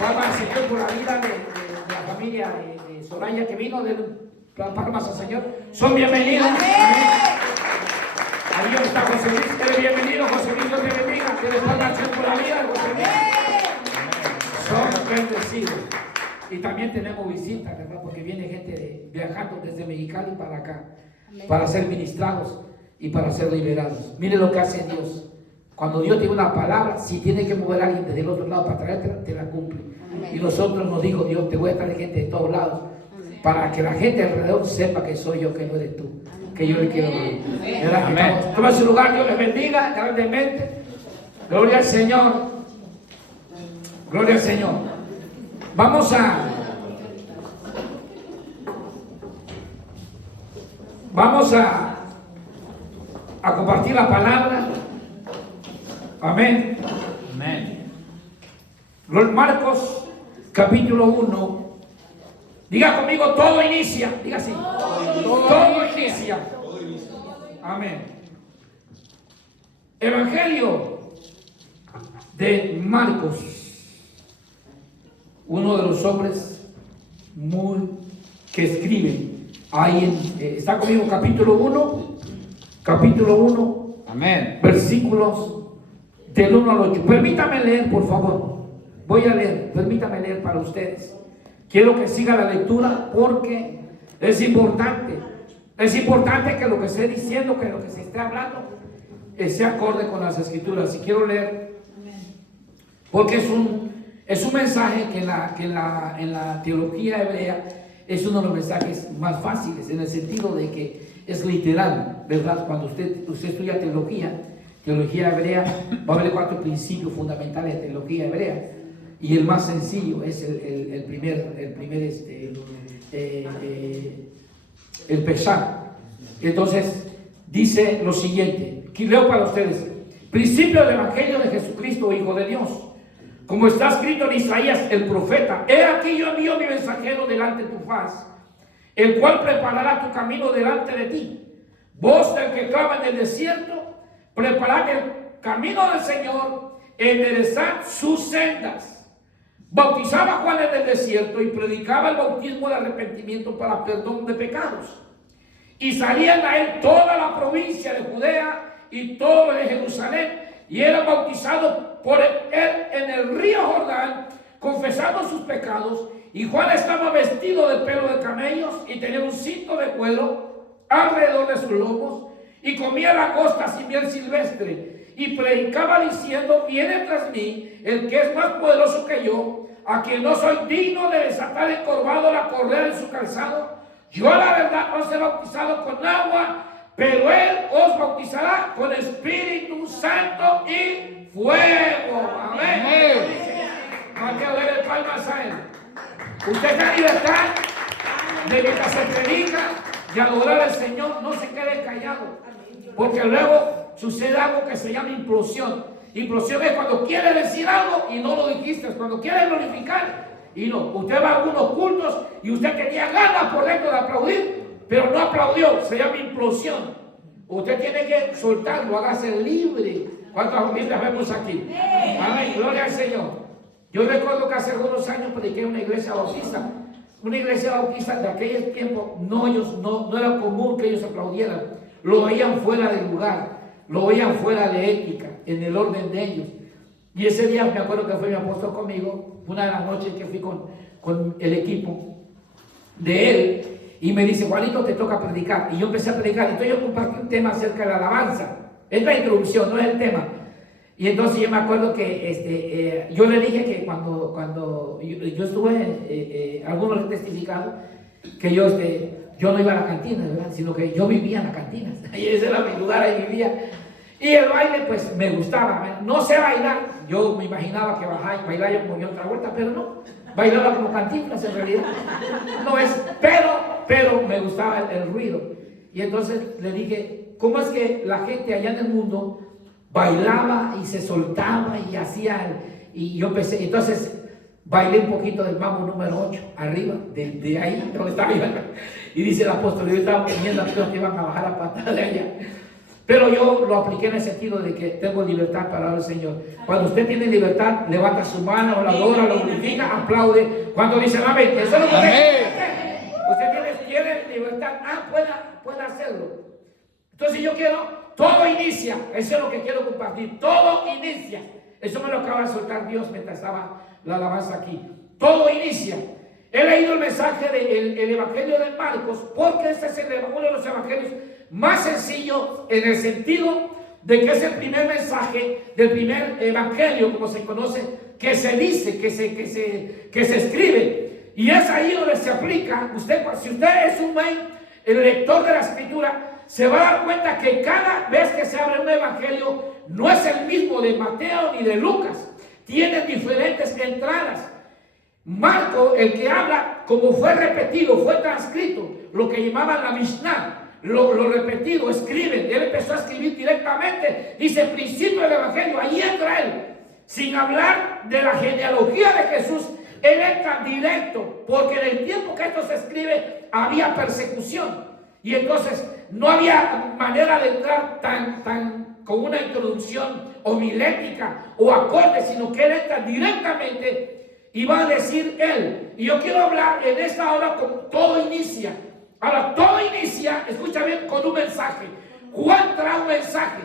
Palmas al Señor por la vida de la familia de Soraya que vino. De palmas al Señor. Son bienvenidos. Ahí está José Luis. Eres bienvenido, José Luis. Dios te bendiga. Que les palmas al Señor por la vida de José Luis. Son bendecidos. Y también tenemos visitas, ¿verdad? Porque viene gente viajando desde Mexicali para acá, para ser ministrados y para ser liberados. Mire lo que hace Dios. Cuando Dios tiene una palabra, si tiene que mover a alguien desde el otro lado para traértela, te la cumple. Y nosotros nos dijo Dios, te voy a traer gente de todos lados, para que la gente alrededor sepa que soy yo, que no eres tú, que yo le quiero ver. Amén. Toma su lugar, Dios les bendiga grandemente. Gloria al Señor. Gloria al Señor. Vamos a compartir la palabra. Amén. Amén. Marcos capítulo 1. Diga conmigo, todo inicia. Diga así. Todo inicia. Amén. Evangelio de Marcos. Uno de los hombres que escriben ahí está conmigo, capítulo 1, Amén. versículos del 1 al 8. Permítame leer, por favor. Voy a leer, permítame leer para ustedes. Quiero que siga la lectura porque es importante. Es importante que lo que esté diciendo, que lo que se esté hablando, sea acorde con las escrituras. Y quiero leer porque es un mensaje que en la teología hebrea es uno de los mensajes más fáciles, en el sentido de que es literal, ¿verdad? Cuando usted estudia teología hebrea, va a haber 4 principios fundamentales de teología hebrea. Y el más sencillo es el Pesar. Entonces, dice lo siguiente, aquí leo para ustedes: principio del Evangelio de Jesucristo, Hijo de Dios. Como está escrito en Isaías el profeta: he aquí yo envío mi mensajero delante de tu faz, el cual preparará tu camino delante de ti. Voz del que clama en el desierto, preparad el camino del Señor, enderezad sus sendas. Bautizaba a Juan en el desierto y predicaba el bautismo de arrepentimiento para perdón de pecados. Y salían a él toda la provincia de Judea y todo de Jerusalén, y eran bautizados por él en el río Jordán, confesando sus pecados. Y Juan estaba vestido de pelo de camellos y tenía un cinto de cuero alrededor de sus lomos, y comía langostas y miel silvestre, y predicaba diciendo: viene tras mí el que es más poderoso que yo, a quien no soy digno de desatar encorvado la correa de su calzado. Yo a la verdad os he bautizado con agua, pero él os bautizará con Espíritu Santo y fuego. Amén. No hay que darle palmas a él. Usted está en libertad de mientras se predica y adorar al Señor. No se quede callado, porque luego sucede algo que se llama implosión. Implosión es cuando quiere decir algo y no lo dijiste, es cuando quiere glorificar y no. Usted va a algunos cultos y usted tenía ganas por dentro de aplaudir, pero no aplaudió. Se llama implosión. Usted tiene que soltarlo, hágase libre. ¿Cuántas familias vemos aquí? Amén, gloria al Señor. Yo recuerdo que hace algunos años prediqué en una iglesia bautista. Una iglesia bautista de aquel tiempo, no era común que ellos aplaudieran. Lo veían fuera de lugar, lo veían fuera de ética, en el orden de ellos. Y ese día me acuerdo que fue mi apóstol conmigo, una de las noches que fui con el equipo de él, y me dice: Juanito, te toca predicar. Y yo empecé a predicar. Entonces yo compartí un tema acerca de la alabanza. Es la introducción, no es el tema. Y entonces yo me acuerdo que yo le dije que cuando yo estuve, algunos les testificaron que yo no iba a la cantina, ¿verdad? Sino que yo vivía en la cantina. Y ese era mi lugar, ahí vivía. Y el baile pues me gustaba, ¿verdad? No sé bailar. Yo me imaginaba que bailar yo como otra vuelta, pero no. Bailaba como Cantinflas en realidad. No es, pero me gustaba el ruido. Y entonces le dije: ¿cómo es que la gente allá en el mundo bailaba y se soltaba y hacía? Y yo empecé, entonces bailé un poquito del mambo número 8, arriba, de ahí, donde estaba yo. Y dice el apóstol: yo estaba teniendo a que iban a bajar la patada de allá. Pero yo lo apliqué en el sentido de que tengo libertad para hablar al Señor. Cuando usted tiene libertad, levanta su mano, la adora, lo glorifica, aplaude. Cuando dice amén, eso es lo que usted tiene libertad. Puede hacerlo. Entonces yo quiero, todo inicia, eso es lo que quiero compartir. Todo inicia. Eso me lo acaba de soltar Dios mientras estaba la alabanza aquí. Todo inicia. He leído el mensaje del Evangelio de Marcos, porque este es uno de los evangelios más sencillos en el sentido de que es el primer mensaje del primer evangelio, como se conoce, que se dice, que se escribe. Y es ahí donde se aplica. Si usted es un buen lector de la Escritura, se va a dar cuenta que cada vez que se abre un evangelio, no es el mismo de Mateo ni de Lucas. Tienen diferentes entradas. Marco, el que habla, como fue repetido, fue transcrito, lo que llamaban la Mishnah, lo repetido, escriben. Él empezó a escribir directamente, dice principio del evangelio, ahí entra él, sin hablar de la genealogía de Jesús. Él entra directo, porque en el tiempo que esto se escribe había persecución, y entonces no había manera de entrar tan con una introducción homilética o acorde, sino que él entra directamente y va a decir él. Y yo quiero hablar en esta hora con todo inicia. Ahora, todo inicia, escucha bien, con un mensaje. Juan trae un mensaje.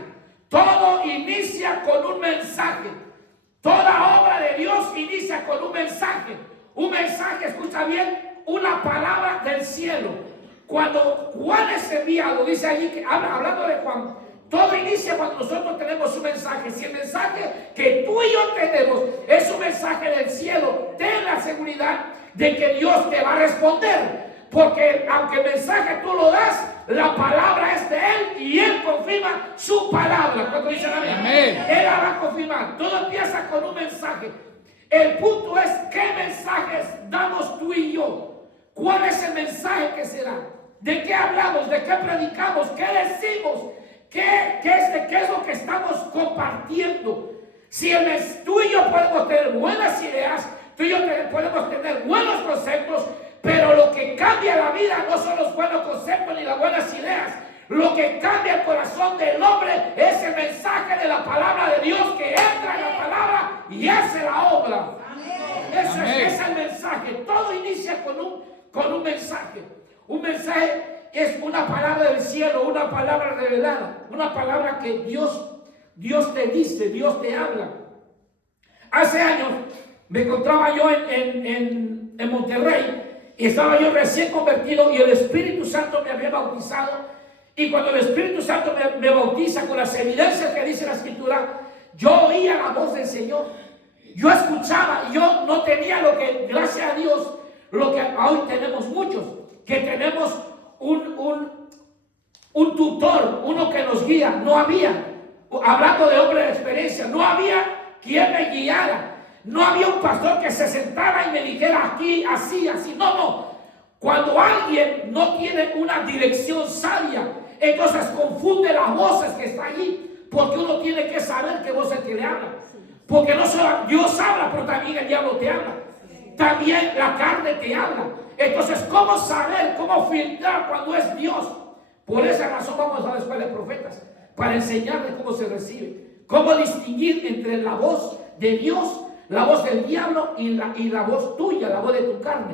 Todo inicia con un mensaje. Toda obra de Dios inicia con un mensaje. Un mensaje, escucha bien, una palabra del cielo. Cuando Juan es enviado, dice allí, que hablando de Juan, todo inicia cuando nosotros tenemos un mensaje. Si el mensaje que tú y yo tenemos es un mensaje del cielo, ten la seguridad de que Dios te va a responder. Porque aunque el mensaje tú lo das, la palabra es de Él y Él confirma su palabra. Cuando dicen amén, Él la va a confirmar. Todo empieza con un mensaje. El punto es qué mensajes damos tú y yo. ¿Cuál es el mensaje que se da? ¿De qué hablamos? ¿De qué predicamos? ¿Qué decimos? ¿Qué es lo que estamos compartiendo? Si tú y yo podemos tener buenas ideas, tú y yo podemos tener buenos conceptos, pero lo que cambia la vida no son los buenos conceptos ni las buenas ideas. Lo que cambia el corazón del hombre es el mensaje de la palabra de Dios, que entra en la palabra y hace la obra. Ese es el mensaje. Todo inicia con un mensaje. Un mensaje es una palabra del cielo, una palabra revelada, una palabra que Dios te dice, Dios te habla. Hace años me encontraba yo en Monterrey y estaba yo recién convertido y el Espíritu Santo me había bautizado. Y cuando el Espíritu Santo me bautiza con las evidencias que dice la Escritura, yo oía la voz del Señor. Yo escuchaba, yo no tenía lo que, gracias a Dios, lo que hoy tenemos muchos, que tenemos un tutor, uno que nos guía. No había, hablando de hombre de experiencia, no había quien me guiara. No había un pastor que se sentara y me dijera aquí, así, así. No. Cuando alguien no tiene una dirección sabia, entonces confunde las voces que están allí, porque uno tiene que saber qué voces que le hablan. Porque no solo Dios habla, pero también el diablo te habla. También la carne te habla. Entonces, ¿cómo saber, cómo filtrar cuando es Dios? Por esa razón vamos a la escuela de profetas, para enseñarles cómo se recibe, cómo distinguir entre la voz de Dios, la voz del diablo y la voz tuya, la voz de tu carne.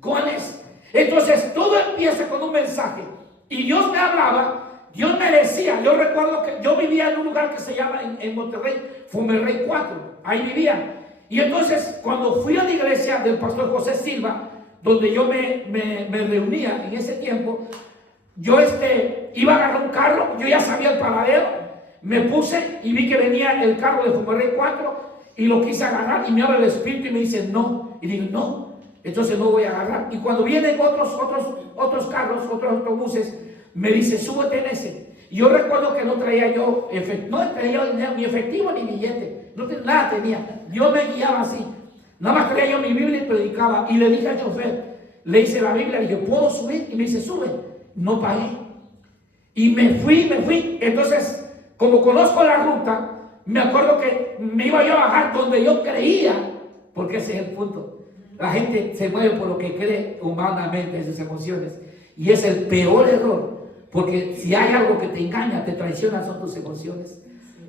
¿Cuál es? Entonces, todo empieza con un mensaje. Y Dios me hablaba, Dios me decía. Yo recuerdo que yo vivía en un lugar que se llama en Monterrey, Fumerrey 4. Ahí vivía. Y entonces, cuando fui a la iglesia del pastor José Silva, donde yo me reunía en ese tiempo, yo iba a agarrar un carro, yo ya sabía el paradero, me puse y vi que venía el carro de Fumerrey 4 y lo quise agarrar y me habla el Espíritu y me dice no. Y digo no, entonces no voy a agarrar. Y cuando vienen otros carros, otros autobuses, me dice súbete en ese. Y yo recuerdo que no traía yo ni efectivo ni billete, nada tenía. Dios me guiaba así. Nada más traía yo mi Biblia y predicaba. Y le dije al chofer, le hice la Biblia, le dije, ¿puedo subir? Y me dice, sube. No pagué. Y me fui. Entonces, como conozco la ruta, me acuerdo que me iba yo a bajar donde yo creía, porque ese es el punto. La gente se mueve por lo que cree humanamente en sus emociones. Y es el peor error. Porque si hay algo que te engaña, te traiciona, son tus emociones.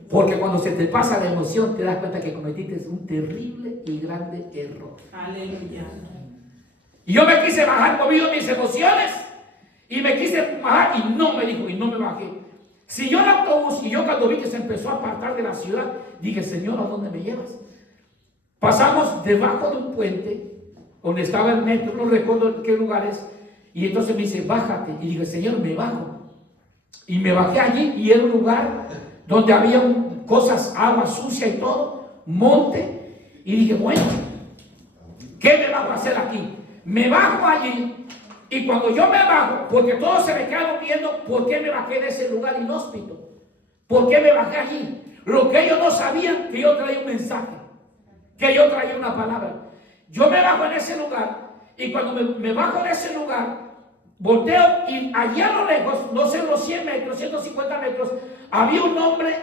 Porque cuando se te pasa la emoción, te das cuenta que cometiste un terrible y grande error. Aleluya. Y yo me quise bajar movido en mis emociones. Y me quise bajar y no me dijo, y no me bajé. Siguió el autobús y yo cuando vi que se empezó a apartar de la ciudad, dije, Señor, ¿a dónde me llevas? Pasamos debajo de un puente, donde estaba el metro, no recuerdo en qué lugar es. Y entonces me dice, bájate. Y dije, Señor, me bajo. Y me bajé allí y era un lugar donde había cosas, agua sucia y todo, monte. Y dije, bueno, ¿qué me bajo a hacer aquí? Me bajo allí. Y cuando yo me bajo, porque todos se me quedaron viendo, ¿por qué me bajé de ese lugar inhóspito? ¿Por qué me bajé allí? Lo que ellos no sabían, que yo traía un mensaje, que yo traía una palabra. Yo me bajo en ese lugar, y cuando me bajo de ese lugar, volteo, y allá a lo lejos, no sé, los 100 metros, 150 metros, había un hombre,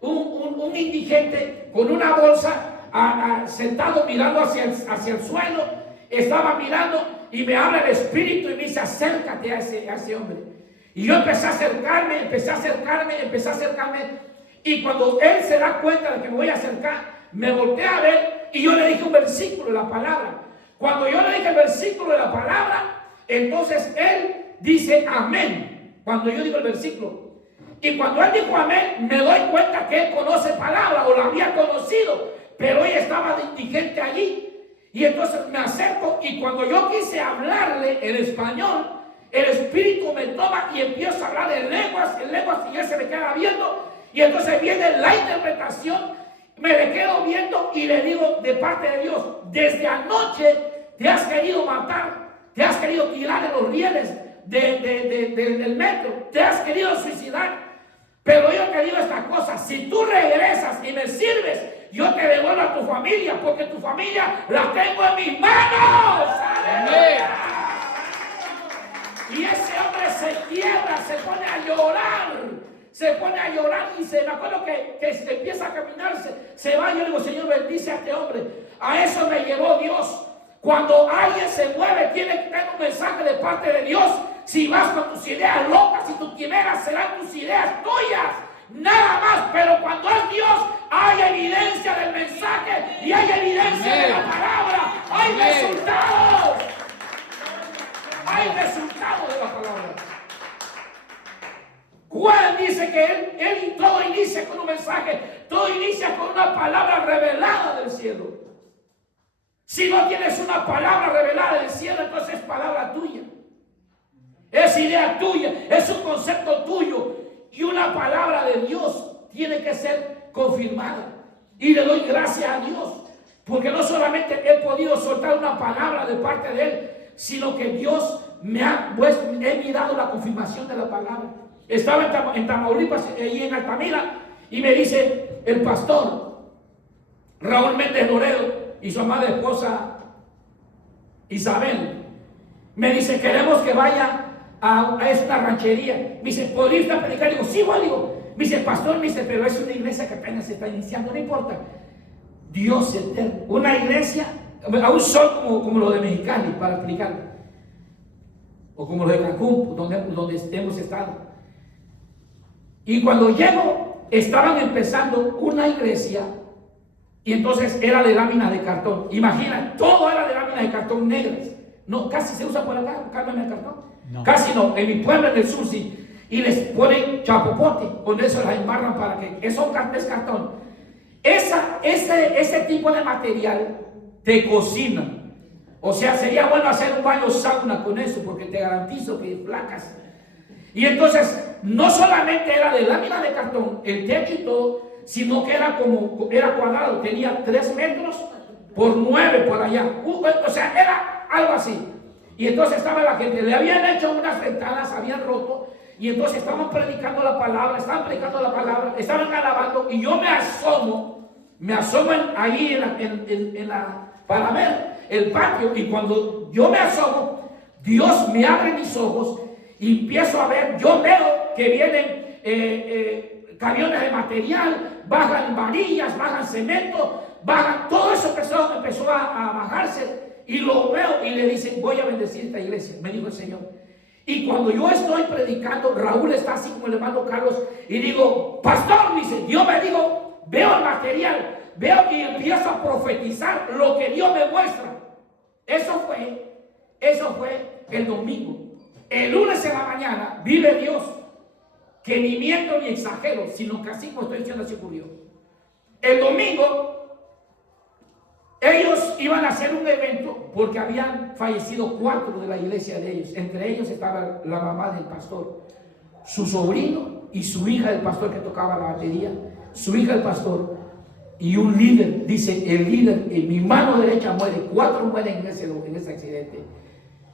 un indigente, con una bolsa, sentado mirando hacia el suelo. Estaba mirando y me habla el Espíritu y me dice, acércate a ese hombre. Y yo empecé a acercarme. Y cuando él se da cuenta de que me voy a acercar, me volteé a ver y yo le dije un versículo de la palabra. Cuando yo le dije el versículo de la palabra, entonces él dice amén. Cuando yo digo el versículo. Y cuando él dijo amén, me doy cuenta que él conoce palabra o la había conocido. Pero ella estaba indigente allí. Y entonces me acerco y cuando yo quise hablarle en español, el Espíritu me toma y empiezo a hablar en lenguas y él se me queda viendo. Y entonces viene la interpretación, me le quedo viendo y le digo de parte de Dios, desde anoche te has querido matar, te has querido tirar de los rieles del metro, te has querido suicidar. Pero yo te digo esta cosa, si tú regresas y me sirves, yo te devuelvo a tu familia, porque tu familia la tengo en mis manos. ¡Aleluya! Y ese hombre se quiebra, se pone a llorar y me acuerdo que se empieza a caminar, se va y yo le digo, Señor, bendice a este hombre. A eso me llevó Dios. Cuando alguien se mueve, tiene que tener un mensaje de parte de Dios. Si vas con tus ideas locas y tus quimeras serán tus ideas tuyas. Nada más, pero cuando es Dios, hay evidencia del mensaje y hay evidencia de la palabra. Hay resultados. Hay resultados de la palabra. Juan dice que él todo inicia con un mensaje, todo inicia con una palabra revelada del cielo. Si no tienes una palabra revelada del cielo, entonces es palabra tuya. Es idea tuya, es un concepto tuyo. Y una palabra de Dios tiene que ser confirmada. Y le doy gracias a Dios, porque no solamente he podido soltar una palabra de parte de Él, sino que Dios me ha dado la confirmación de la palabra. Estaba en Tamaulipas, y en Altamira, y me dice el pastor Raúl Méndez Loredo y su amada esposa Isabel, me dice, queremos que vaya a esta ranchería. Me dice, ¿podría usted predicar? Digo, sí, voy. Digo, me dice, pastor, me dice, pero es una iglesia que apenas se está iniciando, no importa. Dios eterno, una iglesia, a un sol como lo de Mexicali, para explicarlo, o como lo de Cancún, donde hemos estado. Y cuando llego, estaban empezando una iglesia, y entonces era de lámina de cartón. Imagina, todo era de lámina de cartón negras. No, casi se usa por acá, lámina de cartón. No. Casi no, en mi pueblo, en el sur, sí. Y les ponen chapopote, con eso las embarran para que eso es cartón. Ese tipo de material te cocina. O sea, sería bueno hacer un baño sauna con eso, porque te garantizo que placas. Y entonces, no solamente era de lámina de cartón, el techo y todo, sino que era cuadrado, tenía 3 metros por 9 por allá. O sea, era algo así. Y entonces estaba la gente, le habían hecho unas ventanas, habían roto, y entonces estaban predicando la palabra, estaban alabando, y yo me asomo ahí para ver el patio, y cuando yo me asomo, Dios me abre mis ojos, y empiezo a ver, yo veo que vienen camiones de material, bajan varillas, bajan cemento, todo eso empezó a bajarse. Y lo veo y le dicen, voy a bendecir esta iglesia, me dijo el Señor. Y cuando yo estoy predicando, Raúl está así como el hermano Carlos, y digo, pastor, dice, Dios me dijo, veo el material, veo y empiezo a profetizar lo que Dios me muestra. Eso fue el domingo. El lunes en la mañana, vive Dios, que ni miento ni exagero, sino que así como estoy diciendo, así ocurrió. El domingo, ellos iban a hacer un evento porque habían fallecido 4 de la iglesia de ellos. Entre ellos estaba la mamá del pastor, su sobrino y su hija del pastor que tocaba la batería, su hija del pastor y un líder. Dice, el líder, en mi mano derecha muere, 4 mueren en ese accidente.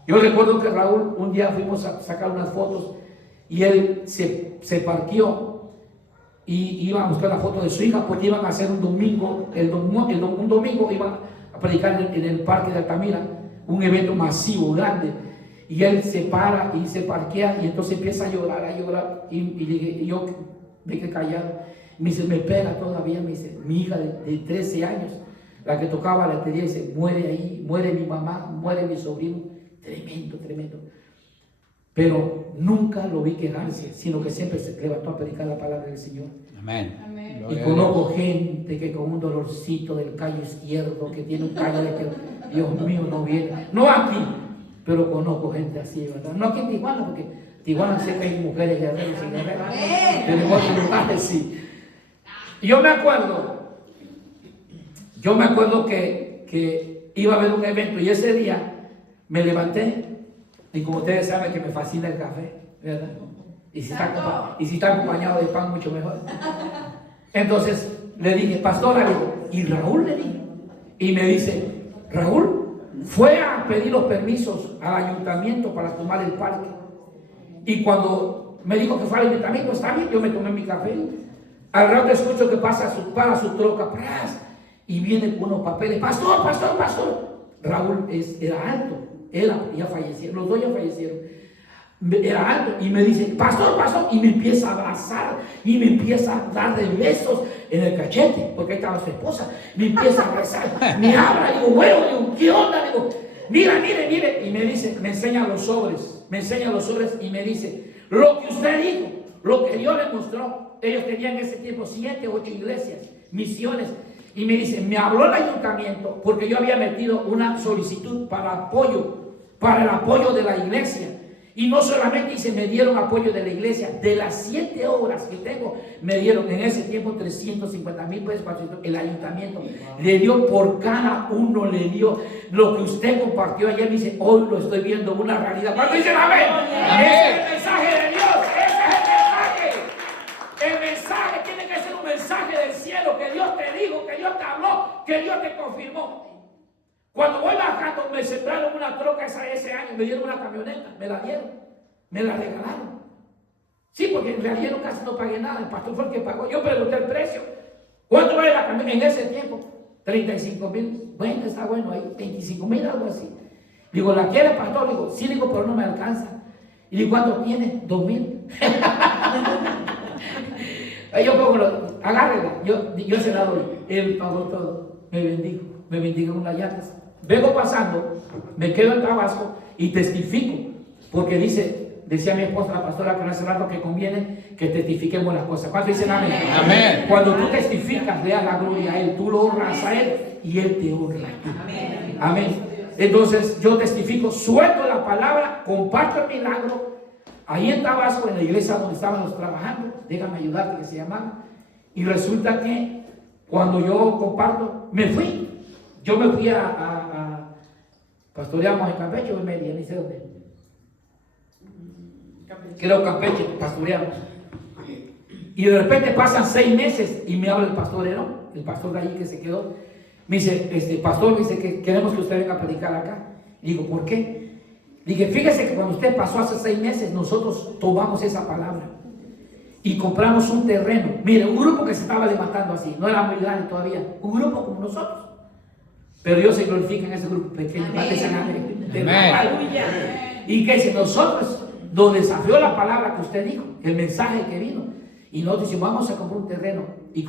Yo recuerdo que Raúl, un día fuimos a sacar unas fotos y él se parqueó y iban a buscar la foto de su hija porque iban a hacer un domingo, un domingo iban a predicar en el parque de Altamira, un evento masivo, grande, y él se para y se parquea y entonces empieza a llorar y yo me quedé callado. Me dice, me pega todavía, me dice, mi hija de 13 años, la que tocaba la batería, dice, muere ahí, muere mi mamá, muere mi sobrino. Tremendo, tremendo. Pero nunca lo vi quejarse, sino que siempre se levantó a predicar la palabra del Señor. Amén. Amén. Y conozco gente que con un dolorcito del callo izquierdo, que tiene un callo de que Dios mío no viene. No aquí, pero conozco gente así, ¿verdad? No aquí en Tijuana, porque Tijuana sé que hay mujeres guerreras y guerreras, pero en otros lugares sí. Yo me acuerdo que iba a haber un evento y ese día me levanté y como ustedes saben que me fascina el café, ¿verdad? Y si está acompañado de pan, mucho mejor. Entonces le dije, pastora, y Raúl le dije, y me dice, Raúl fue a pedir los permisos al ayuntamiento para tomar el parque. Y cuando me dijo que fue al ayuntamiento, está bien, yo me tomé mi café. Al rato escucho que para su troca, ¡pras! Y viene con unos papeles, pastor. Raúl era alto, ya fallecieron, los dos ya fallecieron. Era alto y me dice, pastor, y me empieza a abrazar y me empieza a dar de besos en el cachete, porque ahí estaba su esposa. Me empieza a abrazar, me habla, digo, bueno, ¿qué onda? Digo, mire, y me dice, me enseña los sobres y me dice, lo que usted dijo, lo que Dios le mostró. Ellos tenían en ese tiempo 7, 8 iglesias, misiones. Y me dice, me habló el ayuntamiento porque yo había metido una solicitud para el apoyo de la iglesia. Y no solamente dice, me dieron apoyo de la iglesia, de las 7 obras que tengo, me dieron en ese tiempo 350,000 pesos. El ayuntamiento le dio por cada uno, le dio lo que usted compartió ayer. Me dice, hoy lo estoy viendo una realidad. ¿Cuánto dicen amén? Ese es el mensaje de Dios, ese es el mensaje. El mensaje tiene que ser un mensaje del cielo, que Dios te dijo, que Dios te habló, que Dios te confirmó. Cuando voy bajando, me sembraron una troca ese año, me dieron una camioneta, me la dieron, me la regalaron. Sí, porque en realidad yo casi no pagué nada, el pastor fue el que pagó. Yo pregunté el precio. ¿Cuánto vale la camioneta? En ese tiempo, 35,000. Bueno, está bueno ahí, 25,000, algo así. Digo, ¿la quiere, pastor? Digo, sí, digo, pero no me alcanza. Y digo, ¿cuánto tiene? 2,000. Yo pongo, agárrela, yo se la doy. Él pagó todo, me bendigo en unas llantas. Vengo pasando, me quedo en Tabasco y testifico, porque decía mi esposa, la pastora, que no hace rato que conviene que testifiquemos las cosas. ¿Cuántos dicen amén? Amén. Cuando tú testificas, le das la gloria a Él, tú lo honras a Él y Él te honra a ti. Amén. Amén. Entonces yo testifico, suelto la palabra, comparto el milagro. Ahí en Tabasco, en la iglesia donde estábamos trabajando, déjame ayudarte, que se llamaba. Y resulta que cuando yo comparto, me fui. Yo me fui pastoreamos en Campeche o en Mérida, ni sé dónde. Creo Campeche, pastoreamos. Y de repente pasan 6 meses y me habla el pastor el pastor de allí que se quedó. Me dice, pastor, me dice que queremos que usted venga a predicar acá. Y digo, ¿por qué? Dije, fíjese que cuando usted pasó hace 6 meses, nosotros tomamos esa palabra y compramos un terreno. Mire, un grupo que se estaba levantando así, no era muy grande todavía, un grupo como nosotros. Pero Dios se glorifica en ese grupo pequeño. Amén. Y que si nosotros nos desafió la palabra que usted dijo, el mensaje que vino, y nosotros decimos, vamos a comprar un terreno, y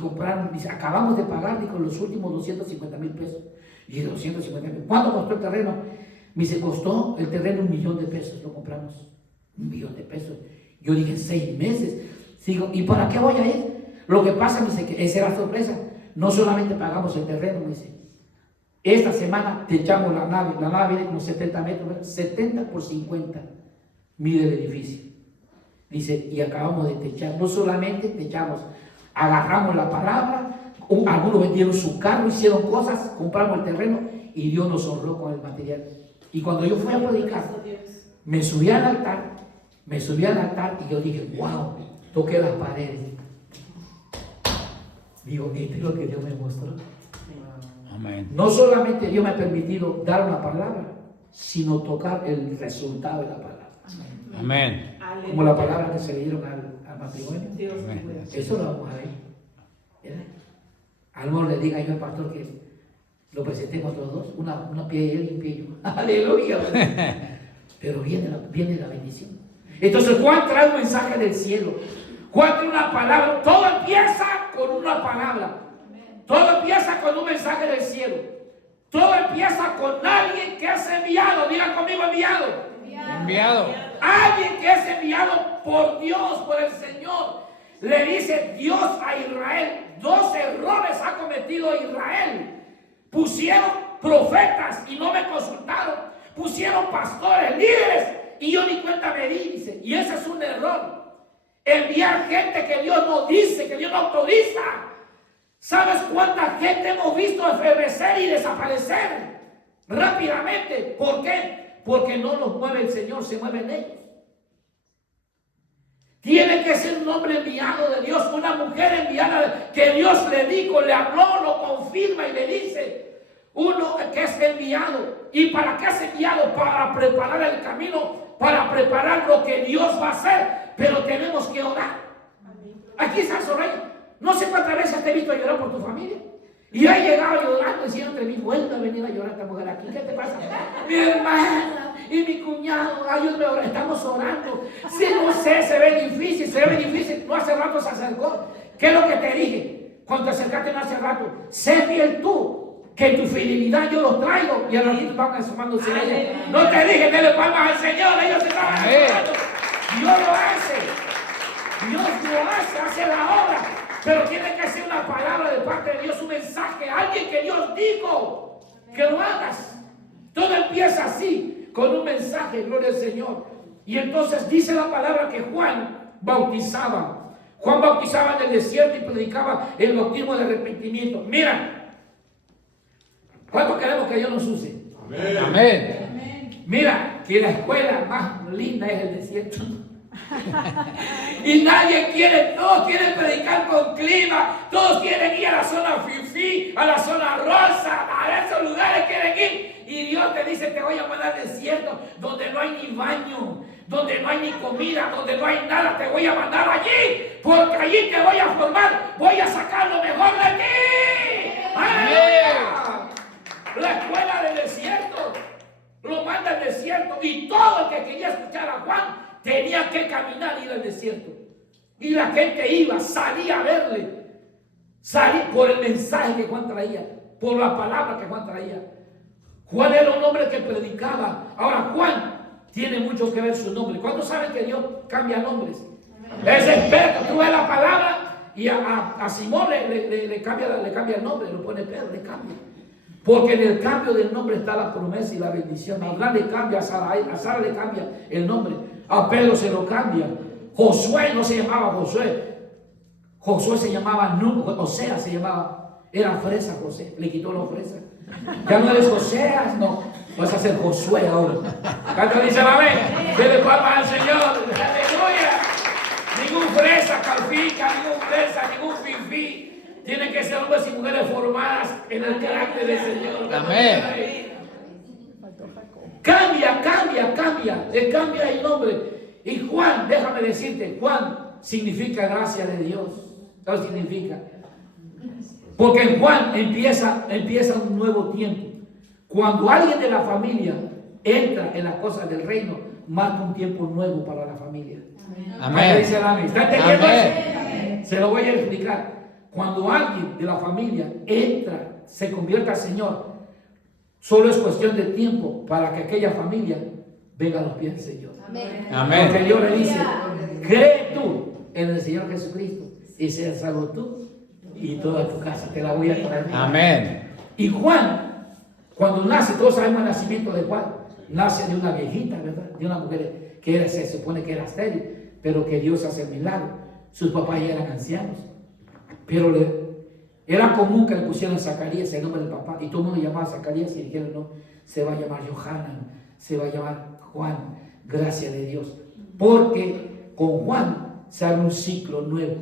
acabamos de pagar, dijo, los últimos 250,000 pesos. Y dije, 250,000. ¿Cuánto costó el terreno? Me dice, costó el terreno $1,000,000 pesos, lo compramos. 1,000,000 de pesos. Yo dije, 6 meses. Digo, ¿y para qué voy a ir? Lo que pasa, me dice, que esa era la sorpresa. No solamente pagamos el terreno, me dice. Esta semana techamos la nave. La nave viene como 70 metros, 70 por 50 mide el edificio. Dice, y acabamos de techar. No solamente techamos, agarramos la palabra. Algunos vendieron su carro, hicieron cosas, compramos el terreno y Dios nos honró con el material. Y cuando yo fui a predicar, me subí al altar y yo dije, wow, toqué las paredes. Digo, esto es lo que Dios me mostró. Amén. No solamente Dios me ha permitido dar una palabra, sino tocar el resultado de la palabra. Amén. Como la palabra que se le dieron al matrimonio. Amén. Eso lo vamos a ver. ¿Verdad? A lo mejor le diga yo al pastor que lo presentemos los dos, una pie él y un pie yo. Aleluya. Pero viene la bendición. Entonces Juan trae un mensaje del cielo. Juan trae una palabra. Todo empieza con una palabra. Todo empieza con un mensaje del cielo. Todo empieza con alguien que es enviado. Diga conmigo, enviado. Enviado. Alguien que es enviado por Dios, por el Señor. Le dice Dios a Israel. 2 errores ha cometido Israel. Pusieron profetas y no me consultaron. Pusieron pastores, líderes, y yo ni cuenta me di, dice. Y ese es un error. Enviar gente que Dios no dice, que Dios no autoriza. ¿Sabes cuánta gente hemos visto enfermecer y desaparecer rápidamente? ¿Por qué? Porque no los mueve el Señor, se mueven ellos. Tiene que ser un hombre enviado de Dios, una mujer enviada que Dios le dijo, le habló, lo confirma y le dice. Uno que es enviado. ¿Y para qué es enviado? Para preparar el camino, para preparar lo que Dios va a hacer. Pero tenemos que orar. Aquí está Soraya. No sé cuántas veces te he visto llorar por tu familia. Y he llegado llorando diciendo entre mí, vuelve a venir a llorar esta mujer aquí. ¿Qué te pasa? Mi hermana y mi cuñado, ayúdame a orar. Estamos orando. Si no sé, se ve difícil. No hace rato se acercó. ¿Qué es lo que te dije? Cuando te acercaste no hace rato. Sé fiel tú. Que tu fidelidad yo los traigo. Y a los niños van asomándose a ella. No te dije, dele palmas al Señor. Ellos se estaban asomando. Dios lo hace. Dios lo hace la obra. Pero tiene que ser una palabra de parte de Dios, un mensaje, alguien que Dios dijo que lo hagas. Todo empieza así, con un mensaje, gloria al Señor. Y entonces dice la palabra que Juan bautizaba. Juan bautizaba en el desierto y predicaba el bautismo de arrepentimiento. Mira, ¿cuánto queremos que Dios nos use? Amén. Amén. Mira, que la escuela más linda es el desierto. Y nadie quiere, todos quieren predicar con clima, todos quieren ir a la zona fifí, a la zona rosa, a esos lugares quieren ir. Y Dios te dice, te voy a mandar al desierto, donde no hay ni baño, donde no hay ni comida, donde no hay nada, te voy a mandar allí, porque allí te voy a formar, voy a sacar lo mejor de ti. ¡Aleluya! La escuela del desierto, lo manda al desierto, y todo el que quería escuchar a Juan tenía que caminar y ir al desierto. Y la gente iba, salía a verle. Salía por el mensaje que Juan traía, por la palabra que Juan traía. Juan era un hombre que predicaba. Ahora Juan tiene mucho que ver su nombre. ¿Cuántos saben que Dios cambia nombres? Es experto. Tú ves la palabra y a Simón le cambia el nombre, lo pone Pedro, le cambia. Porque en el cambio del nombre está la promesa y la bendición. A Abraham le cambia, a Sara le cambia el nombre. A Pedro se lo cambia. Josué no se llamaba Josué. Josué se llamaba Oseas, se llamaba. Era fresa José. Le quitó la fresa. Ya no eres Oseas, no. Vas a ser Josué ahora. ¿Cuánto dicen amén? Dele palmas al Señor. Aleluya. Ningún fresa califica, ningún fresa, ningún fifí. Tienen que ser hombres y mujeres formadas en el carácter del Señor. Amén. Cambia. Le cambia el nombre. Y Juan, déjame decirte, Juan significa gracia de Dios. ¿Qué significa? Porque en Juan empieza un nuevo tiempo. Cuando alguien de la familia entra en las cosas del reino, marca un tiempo nuevo para la familia. Amén. ¿Está entendiendo eso? Se lo voy a explicar. Cuando alguien de la familia entra, se convierta al Señor, solo es cuestión de tiempo para que aquella familia venga a los pies del Señor. Amén. Amén. Porque Dios le dice, cree tú en el Señor Jesucristo y seas salvo tú y toda tu casa. Te la voy a traer. Amén. Y Juan, cuando nace, todos sabemos el nacimiento de Juan, nace de una viejita, ¿verdad? De una mujer que era, se supone que era estéril, pero que Dios hace el milagro. Sus papás ya eran ancianos, pero era común que le pusieran Zacarías el nombre del papá, y todo el mundo llamaba Zacarías y dijeron, no, se va a llamar Johanan, se va a llamar Juan, gracia de Dios, porque con Juan se abre un ciclo nuevo,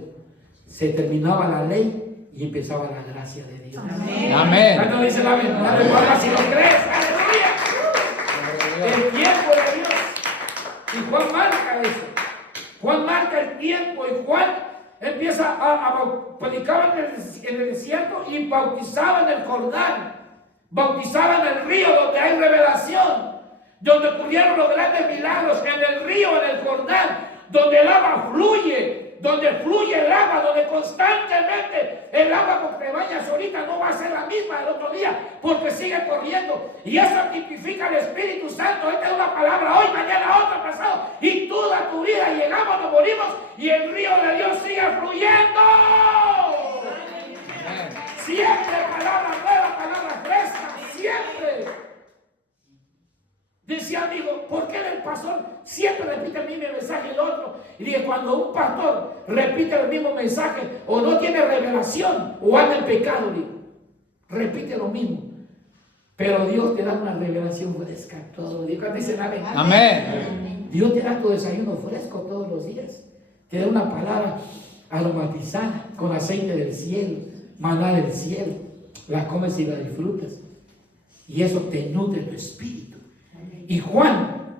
se terminaba la ley y empezaba la gracia de Dios. Amén. Amén. ¿Cuánto dice la Biblia? Dale palmas si lo crees, aleluya. El tiempo de Dios. Y Juan marca eso. Juan marca el tiempo y Juan empieza a predicar en el desierto y bautizaba en el Jordán. Bautizaba en el río donde hay revelación, donde ocurrieron los grandes milagros, en el río, en el Jordán, donde el agua fluye, donde fluye el agua, donde constantemente el agua con que te bañas ahorita no va a ser la misma el otro día, porque sigue corriendo. Y eso tipifica el Espíritu Santo. Esta es una palabra hoy, mañana otra, pasado, y toda tu vida llegamos, nos morimos, y el río de Dios sigue fluyendo. Siempre palabra nueva, palabra fresca, siempre. Decía amigo, ¿por qué el pastor siempre repite el mismo mensaje y el otro? Y dije, cuando un pastor repite el mismo mensaje o no tiene revelación o anda en pecado, digo, repite lo mismo. Pero Dios te da una revelación fresca todos los días. Dicen amén. Amén. Dios te da tu desayuno fresco todos los días. Te da una palabra aromatizada con aceite del cielo, maná del cielo. La comes y la disfrutas. Y eso te nutre tu espíritu. Y Juan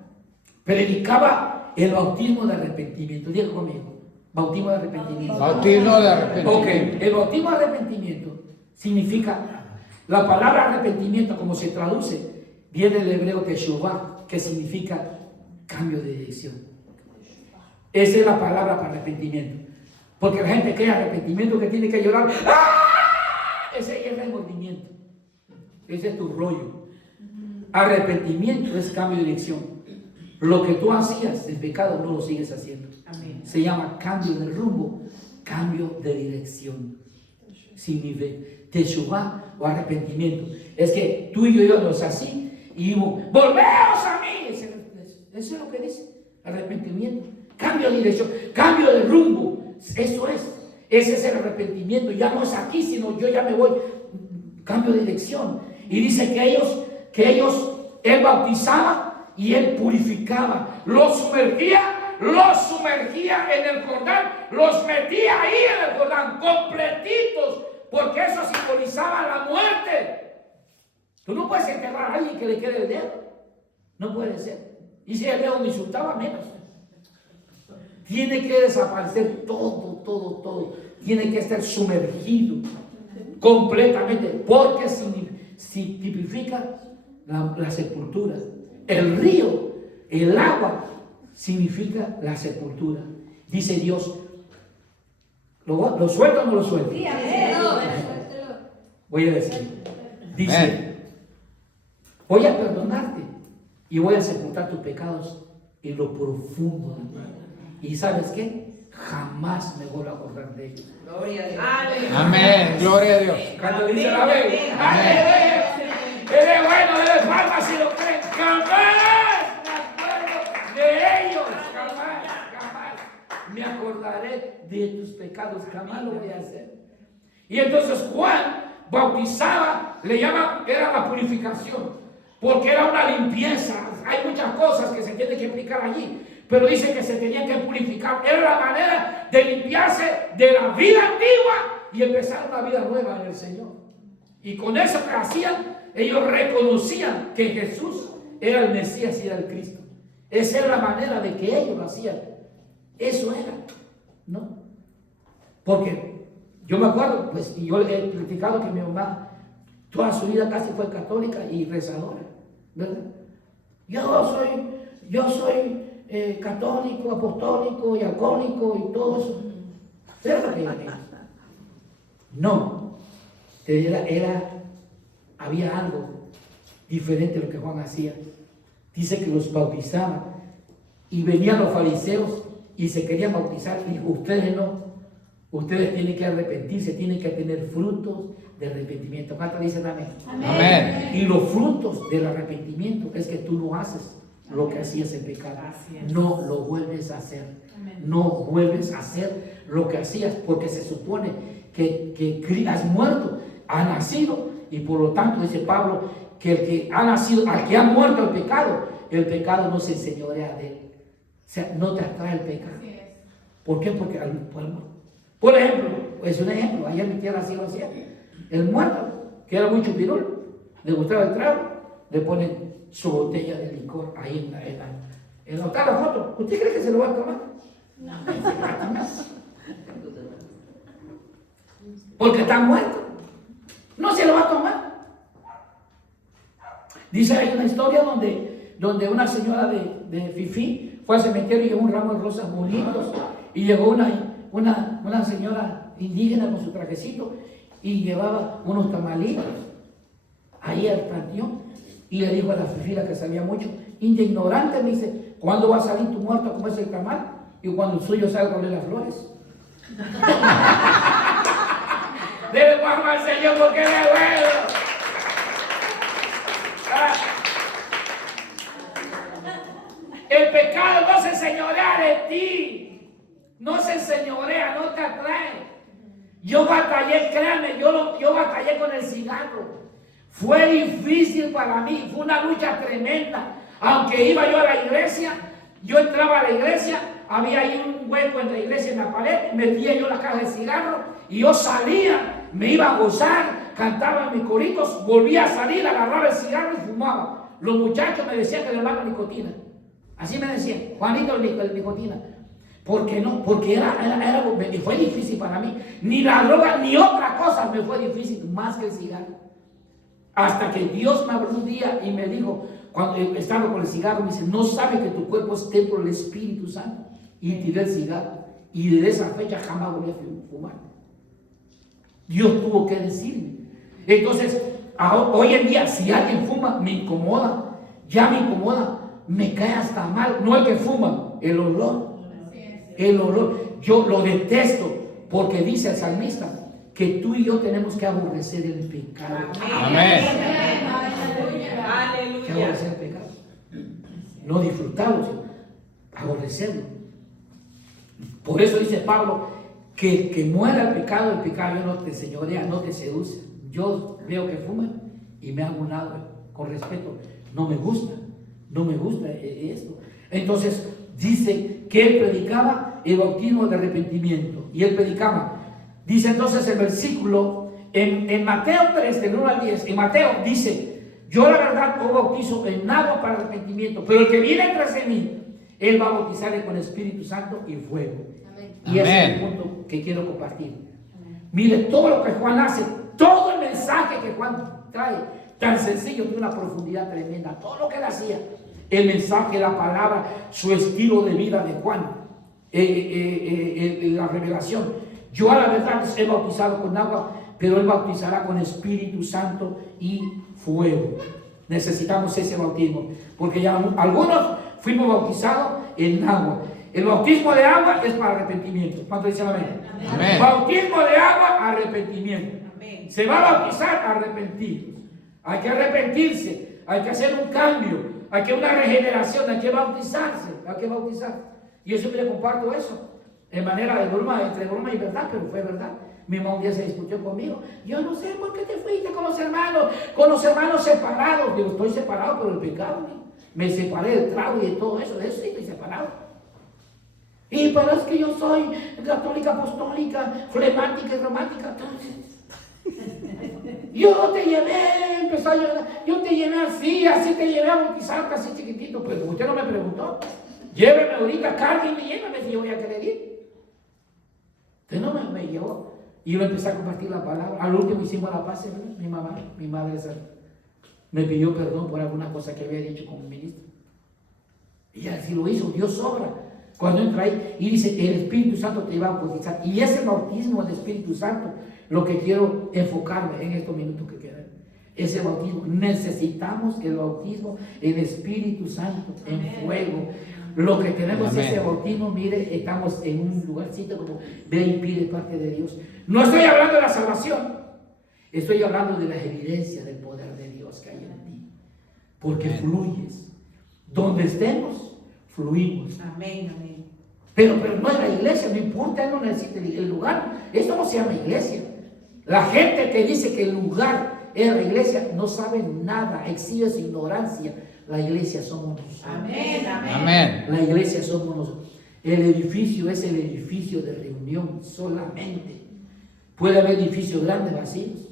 predicaba el bautismo de arrepentimiento. Diga conmigo, bautismo de arrepentimiento. Bautismo de arrepentimiento. Ok, el bautismo de arrepentimiento significa, la palabra arrepentimiento, como se traduce, viene del hebreo teshuvah, que significa cambio de dirección. Esa es la palabra para arrepentimiento. Porque la gente cree arrepentimiento que tiene que llorar. ¡Ah! Ese es el remordimiento. Ese es tu rollo. Arrepentimiento es cambio de dirección. Lo que tú hacías del pecado no lo sigues haciendo. Amén. Se llama cambio de rumbo, cambio de dirección. Significa teshuvah o arrepentimiento. Es que tú y yo íbamos así y dijimos, volvemos a mí. Eso es lo que dice arrepentimiento. Cambio de dirección, cambio de rumbo. Eso es. Ese es el arrepentimiento. Ya no es aquí, sino yo ya me voy. Cambio de dirección. Y dice él bautizaba y él purificaba. Los sumergía en el Jordán, los metía ahí en el Jordán, completitos, porque eso simbolizaba la muerte. Tú no puedes enterrar a alguien que le quede el dedo. No puede ser. Y si el dedo me insultaba, menos. Tiene que desaparecer todo. Tiene que estar sumergido completamente, porque tipifica la sepultura. El río, el agua, significa la sepultura. Dice Dios, ¿lo suelto o no lo suelto? Sí, amén. Voy a decir, dice, voy a perdonarte y voy a sepultar tus pecados en lo profundo del mar. ¿Y sabes qué? Jamás me vuelvo a acordar de ellos. Gloria a Dios. Amén. Gloria a Dios. Cuando dice la Biblia, aleluya. Él es bueno, él es palma si lo creen. Jamás me acuerdo de ellos. Jamás me acordaré de tus pecados. Jamás lo voy a hacer. Y entonces Juan bautizaba, le llaman, era la purificación, porque era una limpieza. Hay muchas cosas que se tienen que explicar allí, pero dice que se tenían que purificar. Era la manera de limpiarse de la vida antigua y empezar una vida nueva en el Señor. Y con eso que hacían, ellos reconocían que Jesús era el Mesías y era el Cristo. Esa era la manera de que ellos lo hacían. Eso era, ¿no? Porque yo me acuerdo, pues, y yo le he platicado que mi mamá toda su vida casi fue católica y rezadora, ¿verdad? Yo soy católico, apostólico y alcohólico y todo eso. ¿Verdad que no? Había algo diferente a lo que Juan hacía. dice que los bautizaba. Y venían los fariseos y se querían bautizar. Y dijo, ustedes no. Ustedes tienen que arrepentirse, tienen que tener frutos de arrepentimiento. ¿Cuántos dicen amén? Amén. Y los frutos del arrepentimiento es que tú no haces lo que hacías en pecado. No lo vuelves a hacer. No vuelves a hacer lo que hacías, porque se supone que has muerto, ha nacido, y por lo tanto dice Pablo que el que ha nacido, al que ha muerto el pecado no se enseñorea de él. O sea, no te atrae el pecado. ¿Por qué? Porque por ejemplo, es un ejemplo, allá en mi tierra así lo hacía. El muerto, que era muy chupirul, le gustaba el trago, le ponen su botella de licor ahí en la foto. ¿Usted cree que se lo va a tomar? No. Porque está muerto. No se lo va a tomar. Dice, hay una historia donde una señora de Fifi fue al cementerio y llevó un ramo de rosas bonitos, y llegó una señora indígena con su trajecito y llevaba unos tamalitos ahí al panteón, y le dijo a la Fifi, la que sabía mucho, india ignorante, me dice, ¿cuándo va a salir tu muerto a comerse el tamal? Y cuando el suyo salga a oler las flores. Debe palmas al Señor porque es bueno. El pecado no se enseñorea de ti, no se enseñorea, no te atrae. Yo batallé, créanme, yo batallé con el cigarro. Fue difícil para mí, fue una lucha tremenda. Aunque iba yo a la iglesia, yo entraba a la iglesia, había ahí un hueco en la iglesia, en la pared, metía yo la caja de cigarro y yo salía, me iba a gozar, cantaba en mis coritos, volvía a salir, agarraba el cigarro y fumaba. Los muchachos me decían que le daban nicotina. Así me decían, Juanito, el nicotina. ¿Por qué no? Porque fue difícil para mí. Ni la droga ni otra cosa me fue difícil, más que el cigarro. Hasta que Dios me habló un día y me dijo, cuando estaba con el cigarro, me dice, no sabe que tu cuerpo es templo del Espíritu Santo. Y tiré el cigarro. Y desde esa fecha jamás volví a fumar. Dios tuvo que decirme. Entonces, hoy en día, si alguien fuma, me incomoda. Ya me incomoda. Me cae hasta mal. No el que fuma, el olor. El olor. Yo lo detesto porque dice el salmista que tú y yo tenemos que aborrecer el pecado. Amén. Que aborrecer el pecado. No disfrutarlo, sino aborrecerlo. Por eso dice Pablo que el que muera el pecado ya no te señorea, no te seduce. Yo veo que fuman y me hago un lado con respeto. No me gusta esto. Entonces dice que él predicaba el bautismo de arrepentimiento. Y él predicaba. Dice entonces el versículo en Mateo 3, del 1 al 10. En Mateo dice, yo la verdad os bautizo en agua para arrepentimiento, pero el que viene tras de mí, él va a bautizarle con Espíritu Santo y fuego. Amén. Y ese es el punto que quiero compartir. Amén. Mire todo lo que Juan hace, todo el mensaje que Juan trae, tan sencillo, tiene una profundidad tremenda. Todo lo que él hacía, el mensaje, la palabra, su estilo de vida de Juan, la revelación. Yo a la verdad he bautizado con agua, pero él bautizará con Espíritu Santo y fuego. Necesitamos ese bautismo, porque ya algunos fuimos bautizados en agua. El bautismo de agua es para arrepentimiento. ¿Cuánto dicen amén? Amén. Bautismo de agua, arrepentimiento. Amén. Se va a bautizar, arrepentir. Hay que arrepentirse, hay que hacer un cambio, hay que una regeneración, hay que bautizarse, Y yo siempre comparto eso, en manera de broma, entre broma y verdad, pero fue verdad. Mi mamá un día se discutió conmigo. Yo no sé por qué te fuiste con los hermanos separados. Digo, estoy separado por el pecado. Me separé del trago y de todo eso, de eso sí estoy separado. Y pero es que yo soy católica, apostólica, flemática y romántica. Entonces, yo te llevé, empezó a llorar. Yo te llevé así te llevé a bautizar casi chiquitito. Pero usted no me preguntó. Lléveme ahorita, cárguenme, llévame si yo voy a querer ir. Usted no me llevó. Y yo empecé a compartir la palabra. Al último hicimos la paz, ¿verdad? Mi madre me pidió perdón por alguna cosa que había dicho como ministro. Y así lo hizo, Dios obra. Cuando entra ahí y dice, el Espíritu Santo te va a bautizar. Y ese bautismo del Espíritu Santo, lo que quiero enfocarme en estos minutos que quedan. ese bautismo. Necesitamos el bautismo en Espíritu Santo, en fuego. Lo que tenemos es ese bautismo. Mire, estamos en un lugarcito como ve y pide parte de Dios. No estoy hablando de la salvación, estoy hablando de las evidencias del poder de Dios que hay en ti, porque fluyes. Donde estemos, fluimos. Amén, amén. Pero no es la iglesia, no importa, él no necesita el lugar. Esto no se llama iglesia. La gente que dice que el lugar es la iglesia no sabe nada, exhibe su ignorancia. La iglesia somos nosotros. Amén, amén. Amén. La iglesia somos nosotros. El edificio es el edificio de reunión solamente. Puede haber edificios grandes vacíos.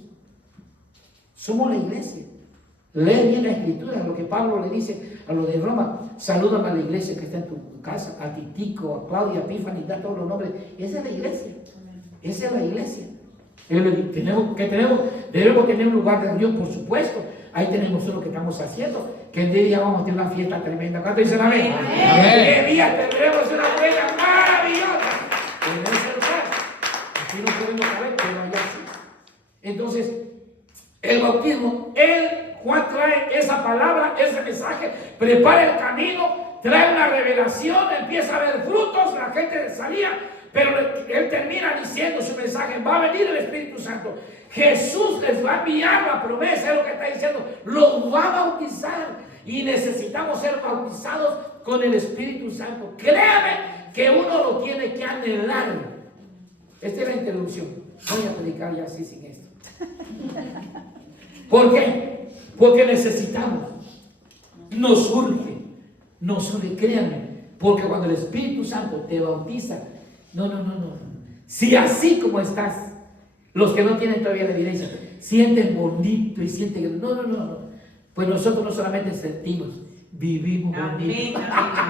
Somos la iglesia. Lee bien la escritura, lo que Pablo le dice a los de Roma. Salúdame a la iglesia que está en tu casa, a Titico, a Claudia, a Pífani, da todos los nombres. Esa es la iglesia. Esa es la iglesia. Debemos tener un lugar de reunión, por supuesto. Ahí tenemos uno que estamos haciendo, que el día vamos a tener una fiesta tremenda. ¿Cuánto dicen amén? Amén. El día tendremos una fiesta maravillosa en ese lugar. Aquí no podemos saber, pero allá sí. Entonces, el bautismo, Juan trae esa palabra, ese mensaje, prepara el camino, trae una revelación, empieza a ver frutos, la gente salía, pero él termina diciendo su mensaje: va a venir el Espíritu Santo. Jesús les va a enviar la promesa, es lo que está diciendo, los va a bautizar y necesitamos ser bautizados con el Espíritu Santo. Créame que uno lo tiene que anhelar. Esta es la introducción. Voy a predicar ya así sin esto. ¿Por qué? Porque necesitamos. Nos urge, créanme, porque cuando el Espíritu Santo te bautiza, no. Si así como estás, los que no tienen todavía la evidencia, sienten bonito y sienten que no. Pues nosotros no solamente sentimos, vivimos bonito.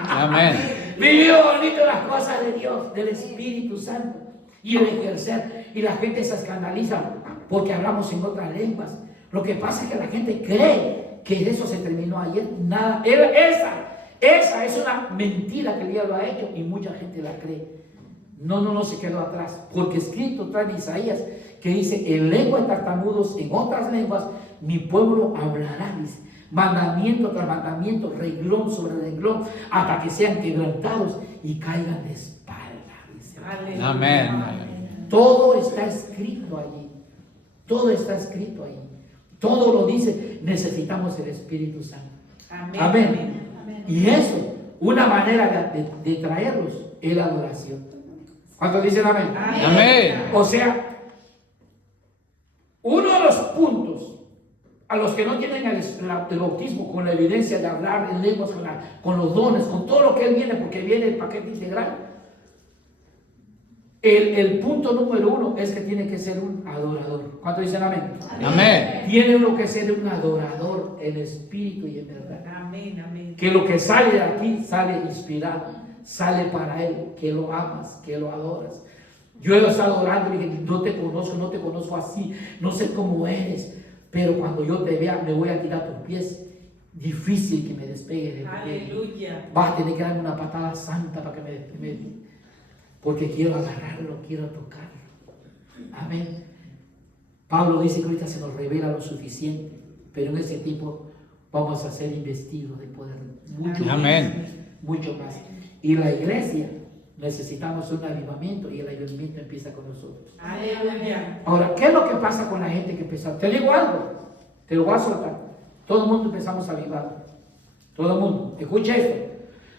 Amén. Vivimos bonito las cosas de Dios, del Espíritu Santo. Y el ejercer, y la gente se escandaliza porque hablamos en otras lenguas. Lo que pasa es que la gente cree que eso se terminó ayer. Nada, esa es una mentira que el diablo ha hecho y mucha gente la cree. No se quedó atrás, porque escrito está en Isaías que dice: en lengua de tartamudos, en otras lenguas, mi pueblo hablará, dice, mandamiento tras mandamiento, renglón sobre renglón, hasta que sean quebrantados y caigan de espalda, dice. Amén. Todo está escrito allí, todo está escrito allí, todo lo dice. Necesitamos el Espíritu Santo. Amén. Y eso, una manera de traerlos es la adoración. ¿Cuántos dicen amén? Amén. O sea, uno de los puntos a los que no tienen el bautismo con la evidencia de hablar en lenguas, con los dones, con todo lo que él viene, porque viene el paquete integral. El punto número uno es que tiene que ser un adorador. ¿Cuántos dicen amén? Amén. Tiene uno que ser un adorador en espíritu y en verdad. Amén. Que lo que sale de aquí sale inspirado, sale para él, que lo amas, que lo adoras. Yo he estado orando y dije: no te conozco así, no sé cómo eres, pero cuando yo te vea me voy a tirar a tus pies. Difícil que me despegue de ti. Aleluya. Vas a tener que darme una patada santa para que me despegue, porque quiero agarrarlo, quiero tocarlo. Amén. Pablo dice que ahorita se nos revela lo suficiente, pero en ese tiempo vamos a ser investidos de poder. Mucho más. Y la iglesia necesitamos un avivamiento, y el avivamiento empieza con nosotros. Aleluya. Ahora, ¿qué es lo que pasa con la gente que empezó? Te digo algo, te lo voy a soltar. Todo el mundo empezamos a avivar. Todo el mundo. Escucha esto.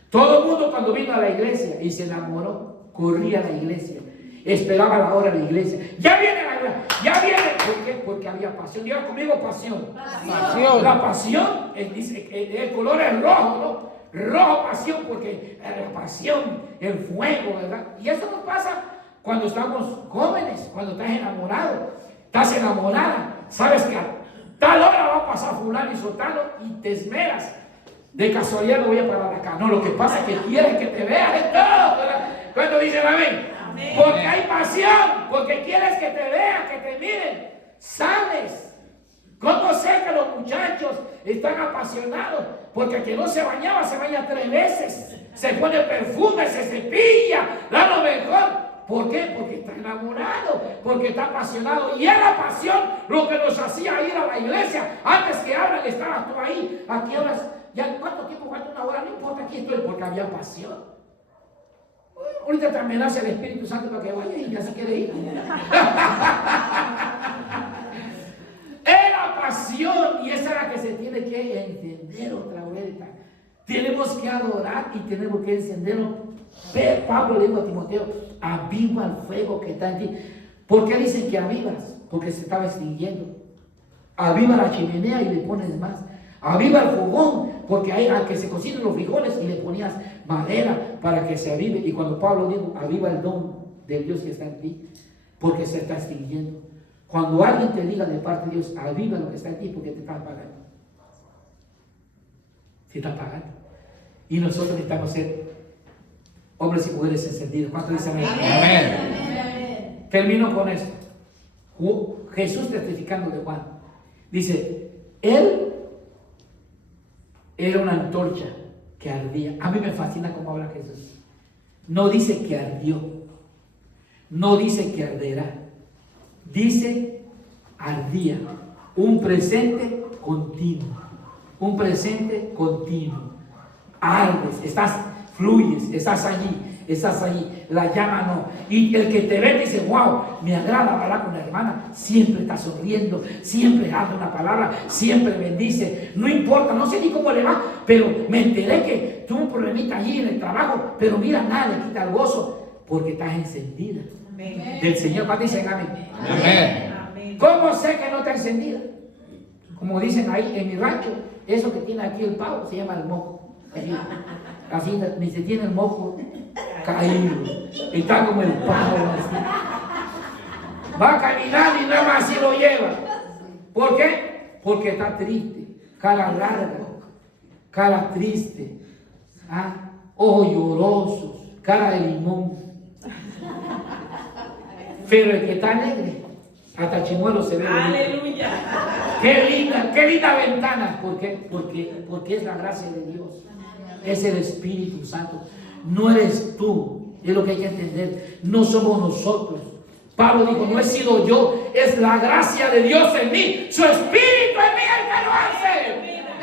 Todo el mundo, cuando vino a la iglesia y se enamoró, corría a la iglesia. Esperaba la hora de la iglesia. Ya viene la iglesia. Ya viene. ¿Por qué? Porque había pasión. Diga conmigo: pasión. La pasión, el color es rojo, ¿no? Rojo, pasión, porque la pasión, el fuego, ¿verdad? Y eso nos pasa cuando estamos jóvenes, cuando estás enamorado, estás enamorada, sabes que a tal hora va a pasar fulano y sotano y te esmeras. De casualidad no voy a parar acá. No, lo que pasa es que quieres que te vean en todo, ¿verdad? ¿Cuánto dicen amén? Porque hay pasión, porque quieres que te vean, que te miren. Sabes. ¿Cómo sé que los muchachos están apasionados? Porque el que no se bañaba se baña 3 veces, se pone perfume, se cepilla, da lo mejor. ¿Por qué? Porque está enamorado, porque está apasionado. Y es la pasión lo que nos hacía ir a la iglesia. Antes que abran, estabas tú ahí. ¿A qué horas? ¿Ya cuánto tiempo falta? Una hora, no importa, aquí estoy, porque había pasión. Ahorita te amenaza el Espíritu Santo para que vaya y ya se quiere ir. Es la pasión, y esa es la que se tiene que entender otra vuelta. Tenemos que adorar y tenemos que encenderlo. Pablo le dijo a Timoteo: aviva el fuego que está en ti. ¿Por qué dicen que avivas? Porque se estaba extinguiendo. Aviva la chimenea y le pones más. Aviva el fogón, porque hay al que se cocinan los frijoles y le ponías madera para que se avive. Y cuando Pablo dijo: aviva el don de Dios que está en ti, porque se está extinguiendo. Cuando alguien te diga de parte de Dios: aviva lo que está en ti, porque te está apagando. Se está apagando. Y nosotros necesitamos ser hombres y mujeres encendidos. ¿Cuánto dicen amén? Amén. Termino con esto. Jesús testificando de Juan. Dice: él era una antorcha que ardía. A mí me fascina cómo habla Jesús. No dice que ardió. No dice que arderá. Dice ardía. Un presente continuo. Un presente continuo. Ardes, fluyes, estás allí, la llama no. Y el que te ve dice: wow, me agrada hablar con la hermana, siempre está sonriendo, siempre habla una palabra, siempre bendice, no importa, no sé ni cómo le va, pero me enteré que tuvo un problemita allí en el trabajo, pero mira, nada le quita el gozo, porque estás encendida. Amén. Del Señor. ¿Cuánto dicen amén? Amén. Amén. ¿Cómo sé que no está encendida? Como dicen ahí en mi rancho, eso que tiene aquí el pavo se llama el moco. Así ni se tiene el moco caído, está como el pavo así. Va caminando y nada más así lo lleva. ¿Por qué? Porque está triste, cara larga, cara triste, ojos llorosos, cara de limón. Pero el que está alegre, hasta chimuelo se ve. Aleluya. Qué linda ventana. ¿Por qué? Porque es la gracia de Dios. Es el Espíritu Santo. No eres tú. Es lo que hay que entender. No somos nosotros. Pablo dijo: no he sido yo, es la gracia de Dios en mí. Su Espíritu en mí el que lo hace.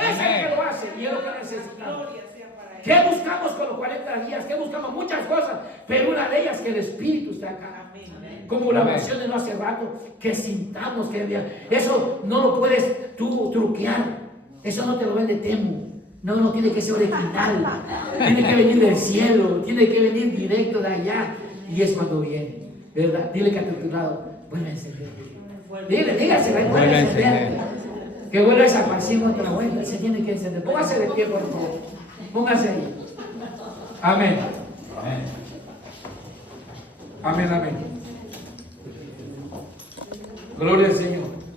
Es el que lo hace. Y es lo que necesitamos. Gloria sea para él. ¿Qué buscamos con los 40 días? ¿Qué buscamos? Muchas cosas. Pero una de ellas, que el Espíritu está acá. Amén. Como la versión de no hace rato, que sintamos que eso no lo puedes tú truquear. Eso no te lo vende Temu. No tiene que ser original. Tiene que venir del cielo. Tiene que venir directo de allá. Y es cuando viene, ¿verdad? Dile que a tu lado: vuelve a encender. Dígasela, vuelve a encender. Que vuelva esa pasión otra vuelta. Se tiene que encender. Póngase de pie, por favor. Póngase ahí. Amén. Amén, amén. Gloria al Señor.